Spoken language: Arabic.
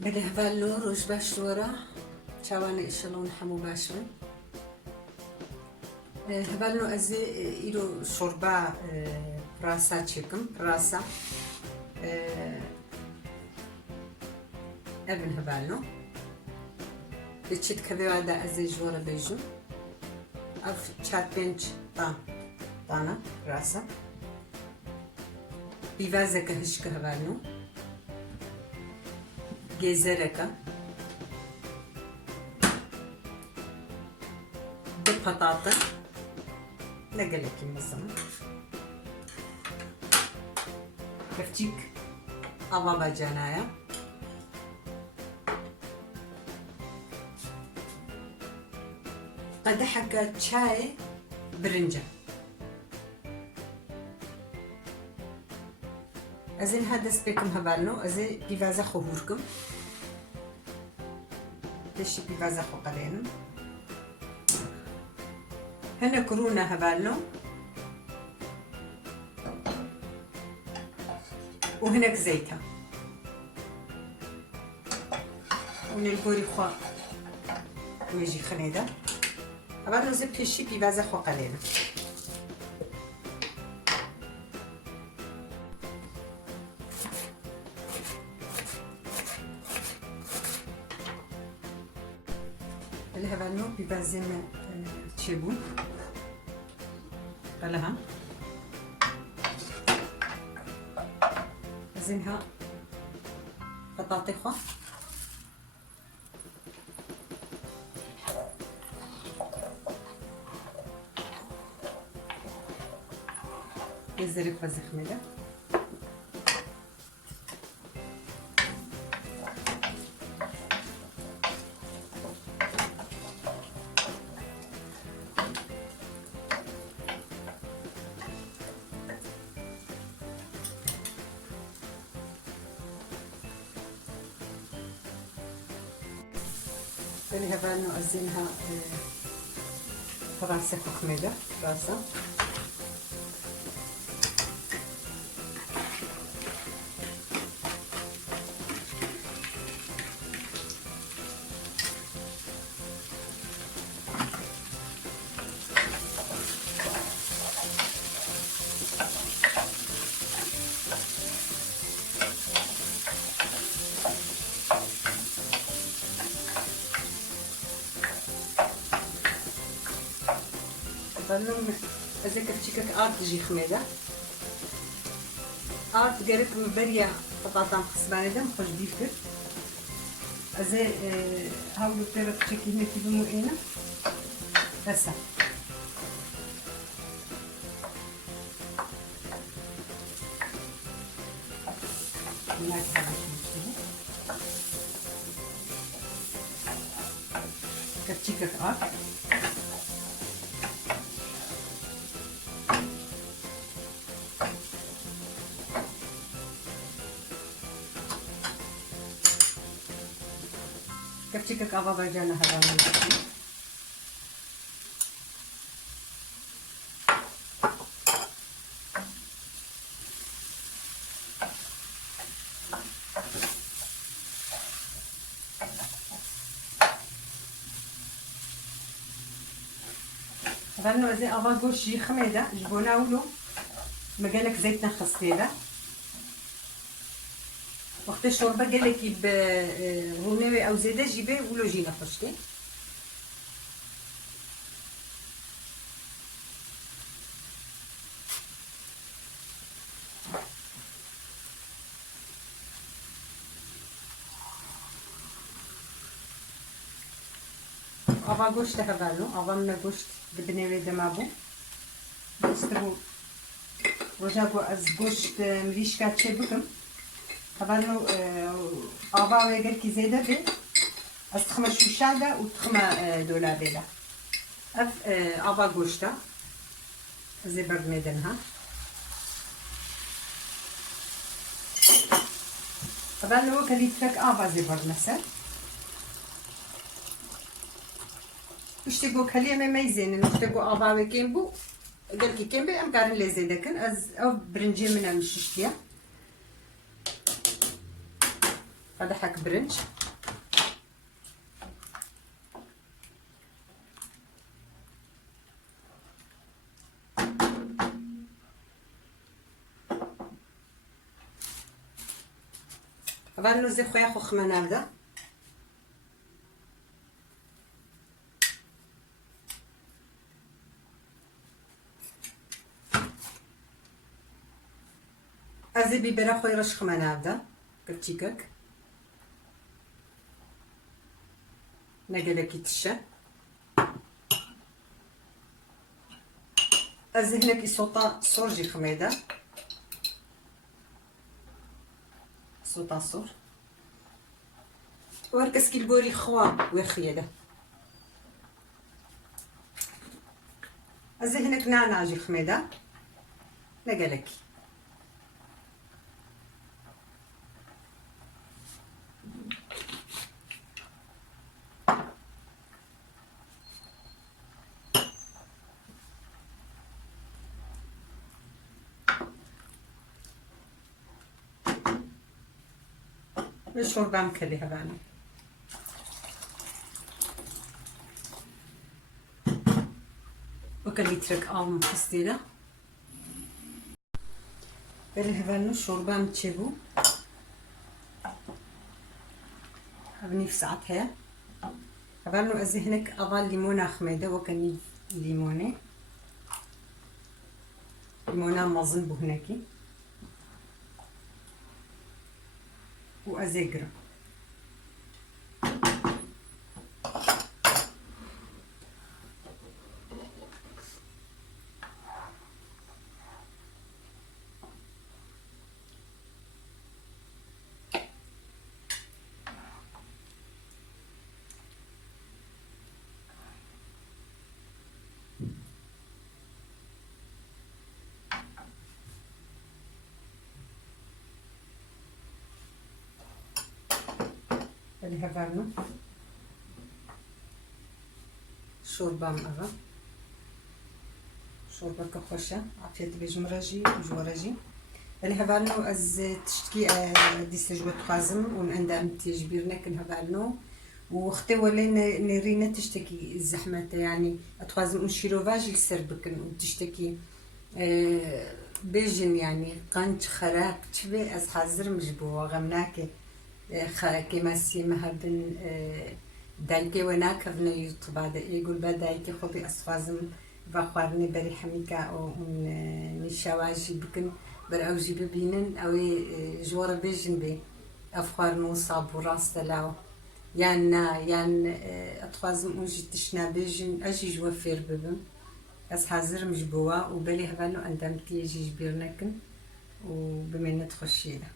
بالهبال نور وش باش ورا شواني إشلون حمو باشون هبالنو أزي إلو شوربة براسا تشيكم براسا ابن هبالنو بتشيت كبيرة دا أزي جورا بيجو أف چار پنج طانا براسا بيوازك هشك هبالنو gezereka de patata ne gelekim mesela kafçik ava bacanaya قدحك شاي برنجة أزين هذا سبيكم هبالنو أزي بيفازا خوهوركم تشي بيفازا خوقلين هنا كرونا هبالنو وهناك زيتها ونلقوري خوا ويجي خنيدة هبالنو زي تشي بيفازا خوقلين الهبالنو بيبازين تشيبو قالها زينها بطاطيخة يزرق بزخمله اللي هبالنو أزينها فرنسا خميلة فرنسا هبالنو أذكر تشيكك آرت تجي خميلة آرت قريب مبرية بطاطا خصبانة دم خوش بيفكر أزي هاولو تيرا تشيكي هنا تبمو إينا هسا كتشيكك آرت كفتيكك أبا برجعنا هذا من هذا زي أبا قوشي خميدة جبونا ولو مقالك زيتنا خصيلة وقت الشوربة قالك هوناوي أو زيادة جيبي ولو جينا خشتي أبا قوشت هبالو أبا من قوشت ببناوي دمابو بستبو وجاكو أز قوشت مريشكا تشبكم هبالنو أبا ويقلكي زيادة بي أز تخمة شوشاقة وتخمة دولابي لا أف أبا قوشتا زي برد ميدنها هبالنو كليتك أبا زي برد مثل اشتقو كلمة ميزين اشتقو أبا وكيمبو قلكي كيمبي أم كارن لزيدكن أز أو برنجي من المششتيا قدحك برنج. طبعا نوزي خويا خو خمانه هذا ازي بيبرا خويا رش خمانه هذا كرتيكك نقلكي تشا ازي هنا كيسوطا سورجي خميده صوتا صور وركس كي البوري خوا ويخيله ازي هناك نعناع جي خميده نقلكي الشوربه مكليها بعنا وكان يترك ام فستيله بالهبانو الشوربه متشبو هبني في ساعتها هبانو ازي هناك اضال ليمونه خميده وكان ليمونه مازن بو هناكي وازيقرا الهبانو شوربه مأغا شوربه كخوشه عطيت بجمراجي وجوراجي الهبانو از تشتكي دي سجوة تخازم ونعندها امتي جبيرنا كنهبانو وختي ولا نرينا تشتكي الزحمه يعني اتخازم ونشيروفاج السربكن وتشتكي بيجن يعني قنت خراق تشبي از حازر مجبوه غمناكي كما سيمها بن دايكي وناك بن يوتيوب هذا يقول بدايكي خبي أصفازم بخارني بري حميكا أو نشواجي بكن برأوجي ببينن أو جوار بيجن بي أفخار مصاب وراس تلاو يعني أتخازم أوجي تشنا بيجن أجي جوافير ببن أس حازر مجبوة وبلي هبانو أندمتي يجي جبيرنكن وبمن تخشينا